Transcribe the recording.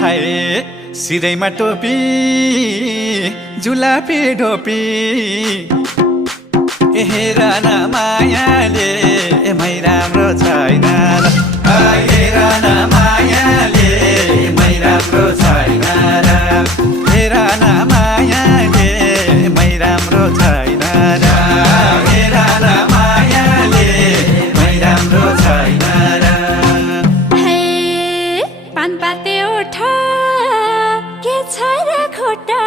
हाय सिधैमा टोपी जुलापी ढोपी हेर न मायाले मै राम्रो छैन र हेर न मायाले मै राम्रो छैन र हेर न मायाले मै राम्रो छैन र हेर न मायाले मै राम्रो छैन र हे पान पाते उठ के छ र खुट्टा